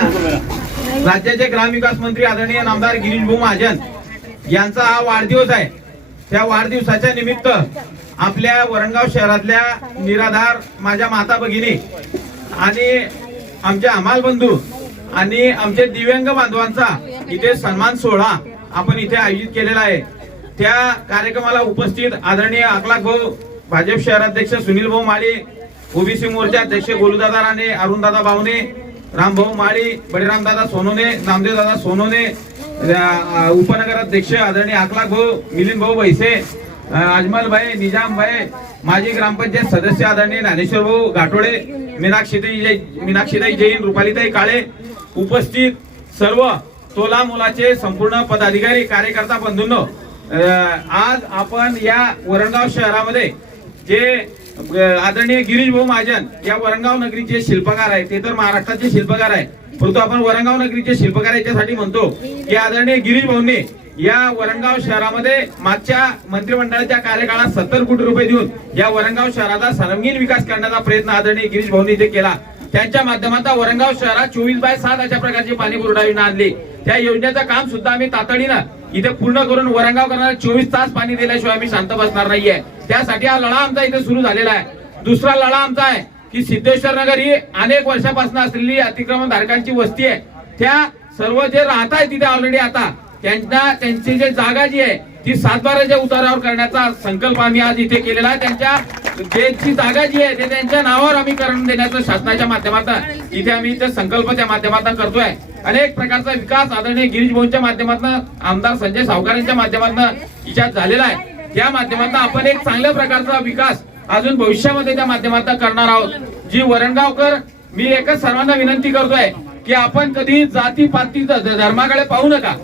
राज्याचे ग्रामविकास मंत्री आदरणीय नामदार गिरीश भाऊ महाजन यांचा हा वाढदिवस आहे. त्या वाढदिवसाच्या निमित्त आपल्या वरणगाव शहरातल्या निराधार माझ्या माता भगिनी आणि आमचे अमाल बंधू आणि आमचे दिव्यांग बांधवांचा इथे सन्मान सोहळा आपण इथे आयोजित केलेला आहे. त्या कार्यक्रमाला उपस्थित आदरणीय अकलाक भाऊ भाजप शहराध्यक्ष सुनील भाऊ माळी ओबीसी मोर्चा अध्यक्ष गोलूदादा राणे अरुणदादा भावने रामभाऊ माळी बळीरामदादा सोनोने नामदेवदादा सोनोने उपनगराध्यक्ष आदरणीय अकलाक भाऊ मिलिंद भाऊ भैसे अजमल भाई निजाम भाई माजी ग्रामपंचायत सदस्य आदरणीय ज्ञानेश्वर भाऊ घाटोळे मीनाक्षीताई मीनाक्षीताई जैन रुपालीताई काळे उपस्थित सर्व तोला मुलाचे संपूर्ण पदाधिकारी कार्यकर्ता बंधूंनो आज आपण या वरणगाव शहरामध्ये जे आदरणीय गिरीश भाऊ महाजन या वरणगाव नगरीचे शिल्पकार आहेत. ते तर महाराष्ट्राचे शिल्पकार आहे परंतु आपण वरणगाव नगरीचे शिल्पकार याच्यासाठी म्हणतो की आदरणीय गिरीश भाऊंनी या वरणगाव शहरामध्ये मागच्या मंत्रिमंडळाच्या कार्यकाळात सत्तर कोटी रुपये देऊन या वरणगाव शहराचा सर्वांगीण विकास करण्याचा प्रयत्न आदरणीय गिरीश भाऊंनी इथे केला. त्यांच्या माध्यमातून वरणगाव शहरात चोवीस बाय सात अशा प्रकारची पाणी पुरवठा योजना आणली. त्या योजनेचं काम सुद्धा आम्ही तातडीनं इथे पूर्ण करून वरंगाव करणारे चोवीस तास पाणी दिल्याशिवाय आम्ही शांत बसणार नाहीये. त्यासाठी हा लढा आमचा इथे सुरू झालेला आहे. दुसरा लढा आमचा आहे की सिद्धेश्वर नगर ही अनेक वर्षापासून असलेली अतिक्रमण धारकांची वस्ती आहे. त्या सर्व जे राहत आहे तिथे ऑलरेडी आता त्यांना त्यांची जी जागा जी आहे ती सातबाराच्या उतारावर करण्याचा संकल्प आम्ही आज इथे केलेला आहे. त्यांच्या ज्यांची जागा जी आहे ते त्यांच्या नावावर आम्ही करून देण्याचं शासनाच्या माध्यमातून इथे आम्ही इथे संकल्प त्या माध्यमातून करतोय. अनेक प्रकारचा विकास आदरणीय गिरीश भाऊंच्या माध्यमातून आमदार संजय सावकारांच्या माध्यमातून इच्छा झालेला आहे. त्या माध्यमातून आपण एक चांगल्या प्रकारचा विकास अजून भविष्यामध्ये त्या माध्यमातून करणार आहोत. जी वरणगावकर मी एकच सर्वांना विनंती करतोय की आपण कधी जाती पाती धर्माकडे पाहू नका.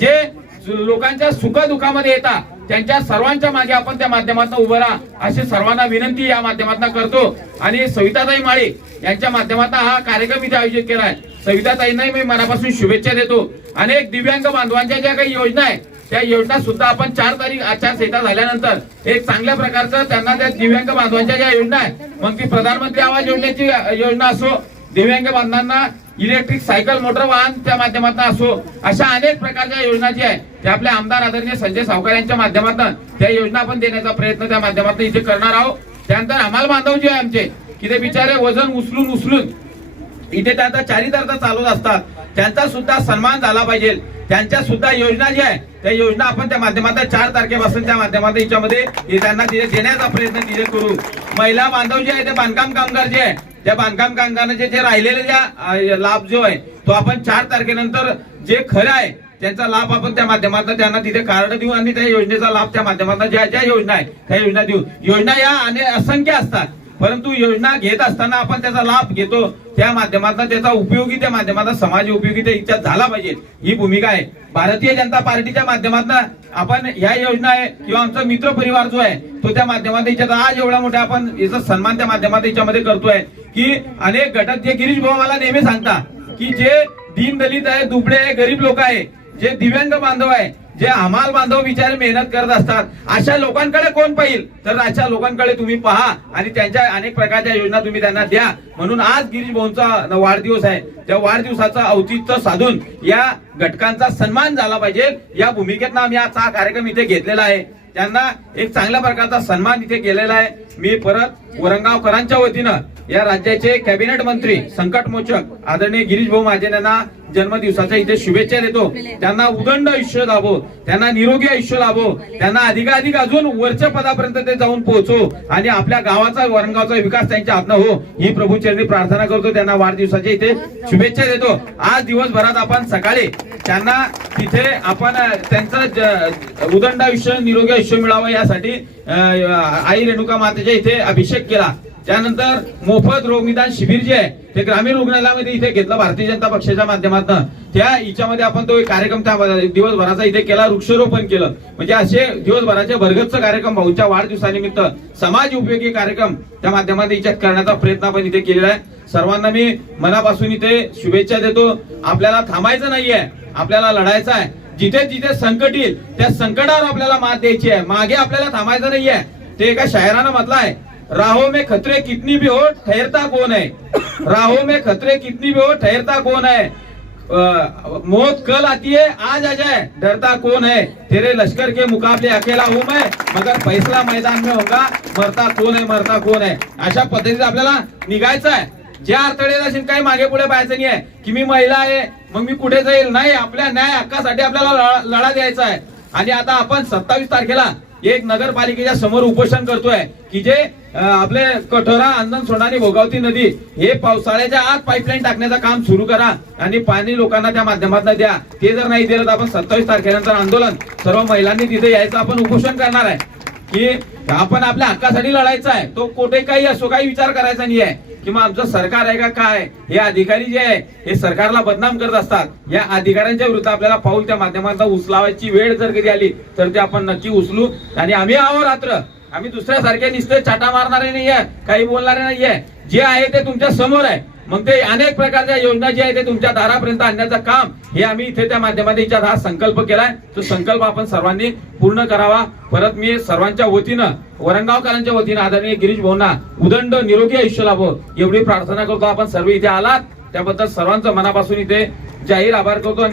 जे लोकांच्या सुखदुखामध्ये येतात त्यांच्या सर्वांच्या मागे आपण त्या माध्यमातून उभं राहा. अशी सर्वांना विनंती या माध्यमातून करतो. आणि सविताताई माळी यांच्या माध्यमातून हा कार्यक्रम इथे आयोजित केला आहे. सविताताईंनाही मी मनापासून शुभेच्छा देतो. अनेक दिव्यांग बांधवांच्या ज्या काही योजना आहेत त्या योजना सुद्धा आपण चार तारीख आचारसंहिता झाल्यानंतर एक चांगल्या प्रकारचं त्यांना त्या दिव्यांग बांधवांच्या ज्या योजना आहेत मग ती प्रधानमंत्री आवास योजनेची योजना असो दिव्यांग बांधवांना इलेक्ट्रिक सायकल मोटर वाहनच्या माध्यमातून असो अशा अनेक प्रकारच्या योजना ज्या आहेत त्या आपल्या आमदार आदरणीय संजय सावकार यांच्या माध्यमातून त्या योजना आपण देण्याचा प्रयत्न त्या माध्यमातून इथे करणार आहोत. त्यानंतर आम्हाला बांधव जे आमचे की ते बिचारे वजन उचलून उचलून इथे त्यांचा चारितार्थ चालू असतात. त्यांचा सुद्धा सन्मान झाला पाहिजे. त्यांच्या सुद्धा योजना ज्या आहे त्या योजना आपण त्या माध्यमातून चार तारखेपासून त्या माध्यमातून याच्यामध्ये त्यांना तिथे देण्याचा प्रयत्न तिथे करू. महिला बांधव जे आहे ते बांधकाम कामगार जे आहे त्या बांधकाम कामगारांचे जे राहिलेले ज्या लाभ जो आहे तो आपण चार तारखेनंतर जे खरं आहे त्यांचा लाभ आपण त्या माध्यमातून त्यांना तिथे कार्ड देऊ आणि त्या योजनेचा लाभ त्या माध्यमातून ज्या ज्या योजना आहे त्या योजना देऊ. योजना या अने असंख्य असतात. परंतु योजना घेत असताना आपण त्याचा लाभ घेतो. त्या माध्यमातून त्याचा उपयोगी त्या माध्यमातून समाज उपयोगी त्या इच्छा झाला पाहिजे. ही भूमिका आहे. भारतीय जनता पार्टीच्या माध्यमातून आपण ह्या योजना आहे किंवा आमचा मित्र परिवार जो आहे तो त्या माध्यमातून याच्यात आज एवढा मोठा आपण याचा सन्मान त्या माध्यमातून याच्यामध्ये करतोय. की अनेक घटक जे गिरीश भाऊ मला नेहमी सांगता की जे दीन दलित आहे दुबळे आहे गरीब लोक आहे जे दिव्यांग बांधव आहे जे हमाल बांधव बिचारे मेहनत करत असतात अशा लोकांकडे कोण पाहिजे तर अशा लोकांकडे तुम्ही पहा आणि त्यांच्या अनेक प्रकारच्या योजना तुम्ही त्यांना द्या. म्हणून आज गिरीश भाऊंचा वाढदिवस आहे. त्या वाढदिवसाचा औचित्य साधून या घटकांचा सन्मान झाला पाहिजे. या भूमिकेतनं आम्ही आज हा कार्यक्रम इथे घेतलेला आहे. त्यांना एक चांगल्या प्रकारचा सन्मान इथे केलेला आहे. मी परत वरंगावकरांच्या वतीनं या राज्याचे कॅबिनेट मंत्री संकट मोचक आदरणीय गिरीश भाऊ महाजन यांना जन्मदिवसाच्या इथे शुभेच्छा देतो. त्यांना उदंड आयुष्य लाभो. त्यांना निरोगी आयुष्य लाभो. त्यांना अधिकाधिक अजून वरच्या पदापर्यंत ते जाऊन पोहोचो आणि आपल्या गावाचा वरणगावचा विकास त्यांच्या हातनं हो ही प्रभू चरणी प्रार्थना करतो. त्यांना वाढदिवसाच्या इथे शुभेच्छा देतो. आज दिवसभरात आपण सकाळी त्यांना तिथे आपण त्यांचं उदंड आयुष्य निरोगी आयुष्य मिळावं यासाठी आई रेणुका मातेच्या इथे अभिषेक केला. त्यानंतर मोफत रोगनिदान शिबिर जे आहे ते ग्रामीण रुग्णालयामध्ये इथे घेतलं भारतीय जनता पक्षाच्या माध्यमातून. त्या हिच्यामध्ये आपण तो एक कार्यक्रम त्या दिवसभराचा इथे केला वृक्षारोपण केलं. म्हणजे असे दिवसभराचे भरगतचं कार्यक्रम भाऊच्या वाढदिवसानिमित्त समाज उपयोगी कार्यक्रम त्या माध्यमातून हिच्यात करण्याचा प्रयत्न आपण इथे केलेला आहे. सर्वांना मी मनापासून इथे शुभेच्छा देतो. आपल्याला थांबायचं नाहीये. आपल्याला लढायचं आहे. जिथे जिथे संकट येईल त्या संकटावर आपल्याला मात द्यायची आहे. मागे आपल्याला थांबायचं नाहीये. ते एका शायरानं म्हटलं आहे राहो में खतरे कितनी भी हो ठहरता कौन है? राहो में खतरे कितनी भी हो ठहरता कौन है? आ, मौत कल आती है आज आ जाए डरता कौन है? तेरे लश्कर के मुकाबले अकेला हूं मैं मगर फैसला मैदान में होगा मरता कौन है मरता कौन है? अशा पद्धतीने आपल्याला निघायचं आहे. ज्या अडथळेला असेल काही मागे पुढे पाहायचं नाही आहे की मी महिला आहे मग मी कुठे जाईल? नाही आपल्या न्याय हक्कासाठी आपल्याला लढा- लढा द्यायचा आहे. आणि आता आपण सत्तावीस तारखेला एक नगरपालिकेच्या समोर उपोषण करतोय की जे आपले कठोरा अंदन सोनारी भोगावती नदी हे पावसाळ्याच्या आत पाईपलाईन टाकण्याचं काम सुरू करा आणि पाणी लोकांना त्या माध्यमातून द्या. ते जर नाही दिलं तर आपण सत्तावीस तारखेनंतर आंदोलन. सर्व महिलांनी तिथे यायचं आपण उपोषण करणार आहे. की आपण आपल्या हक्कासाठी लढायचं आहे. तो कुठे काही असो काही विचार करायचा नाही आहे. की मग आमचं सरकार आहे का काय? हे अधिकारी जे आहे हे सरकारला बदनाम करत असतात. या अधिकाऱ्यांच्या विरुद्ध आपल्याला पाऊल त्या माध्यमातून उचलावायची वेळ जर कधी आली तर ते आपण नक्की उचलू. आणि आम्ही आहो रात्र. आम्ही दुसऱ्यासारखे निसते चाटा मारणारे नाहीये काही बोलणारे नाहीये. जे आहे ते तुमच्यासमोर आहे. मग ते अनेक प्रकारच्या योजना जे आहे ते तुमच्या दारापर्यंत आणण्याचं काम हे आम्ही इथे त्या माध्यमातून हा संकल्प केलाय. तो संकल्प आपण सर्वांनी पूर्ण करावा. परत मी सर्वांच्या वतीनं वरंगावकरांच्या वतीनं आदरणीय गिरीश भाऊंना उदंड निरोगी आयुष्य लाभो एवढी प्रार्थना करतो. आपण सर्व इथे आलात. त्याबद्दल सर्वांचं मनापासून इथे जाहीर आभार करतो